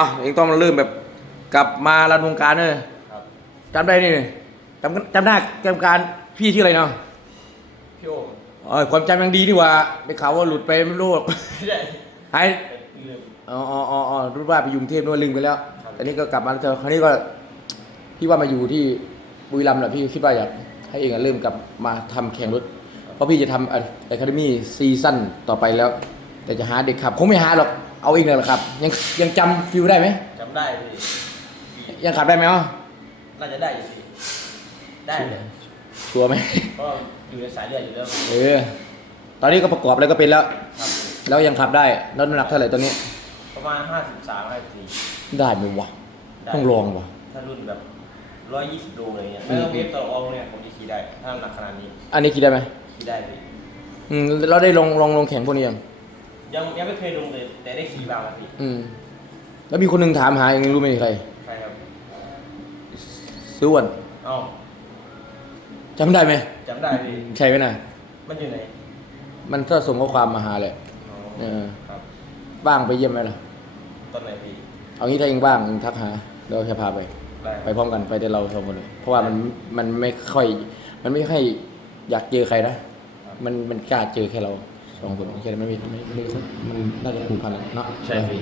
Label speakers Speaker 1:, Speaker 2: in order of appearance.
Speaker 1: อะเองต้องเริ่มแบบกลับมารันวงการเนอะ
Speaker 2: ครับ
Speaker 1: จำได้นี่จำจำได้กรรมการพี่ชื่ออะไรเนาะ
Speaker 2: พี่โอ่ง
Speaker 1: เออความจำยังดีดีกว่าได้ข่าวว่าหลุดไปไม่รู้
Speaker 2: ไม่ใช่
Speaker 1: หาย
Speaker 2: ลืม
Speaker 1: อ๋ออ๋ออ๋ออ๋อรู้ว่าไปอยู่กรุงเทพนู่นลืมไปแล้ว
Speaker 2: ครับ
Speaker 1: อันนี้ก็กลับมาแล้วเจอคราวนี้ก็พี่ว่ามาอยู่ที่บุรีรัมย์แหละพี่คิดว่าอยากให้เองอะเริ่มกลับมาทำแข่งรถเพราะพี่จะทำอะคาเดมี่ซีซั่นต่อไปแล้ว แต่จะหาเด็กขับคงไม่หาหรอก เอาเองเลยเหรอครับ ยังยังจำฟิลได้ไหม
Speaker 2: จำได้พี่
Speaker 1: ยังขับได้ไหมอ๋อ
Speaker 2: น่าจะได้อยู่พี่ได้เลย
Speaker 1: ชัวร์ไหม
Speaker 2: ก็อยู่ในสายเลือดอยู่แล้ว
Speaker 1: เออตอนนี้ก็ประกอบอะไรก็เป็นแล้ว
Speaker 2: ครับ
Speaker 1: แล้วยังขับได้แล้วน้ำหนักเท่าไหร่ตอนนี้
Speaker 2: ประมาณ53 54
Speaker 1: ได้ไหมวะ
Speaker 2: ได้
Speaker 1: ต้องลองวะ
Speaker 2: ถ้ารุ่นแบบ120โลอะไรเงี้ย
Speaker 1: อื
Speaker 2: ไม่
Speaker 1: ม
Speaker 2: ต้องเวฟต่อองเนี่ยผมจะขี่ได้ ถ้าน้ำหนักขนาดนี้
Speaker 1: อันนี้คิดได้ไหม
Speaker 2: ขี่ได้พี่
Speaker 1: อืมเราได้ลงลงลงแข่งพวกนี้ยัง
Speaker 2: ยังยังไม่เคยลงเลย แต่ได้ขี่บ้างครับพี่
Speaker 1: อืม แล้วมีคนหนึ่งถามหาเองรู้ไหมใคร
Speaker 2: ใช่ครับ
Speaker 1: ซื้ออ้วัน
Speaker 2: เอ้า
Speaker 1: จำได้ไหม
Speaker 2: จำได้พี่
Speaker 1: ใช่ไหมนะ
Speaker 2: มันอยู่ไหน
Speaker 1: มันก็ส่งข้อความมาหาแหละ
Speaker 2: อ๋อ
Speaker 1: เออ
Speaker 2: ครับ
Speaker 1: บ้างไปเยี่ยมไหมล่ะ
Speaker 2: ตอนไหนพี่
Speaker 1: เอางี้ถ้าเองบ้างเองทักหาเราแค่พาไป
Speaker 2: ได้
Speaker 1: ไปพร้อมกันไปแต่เราสองคนเลย เพราะว่ามันมันไม่ค่อย มันไม่ค่อยอยากเจอใครนะมันมันกล้าเจอแค่เรา สองคนแค่ไม่มีไม่ไม่มันน่าจะผูกพันแล้วเนาะ
Speaker 2: ใช่พี่